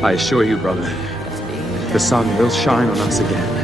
I assure you, brother, the sun will shine on us again.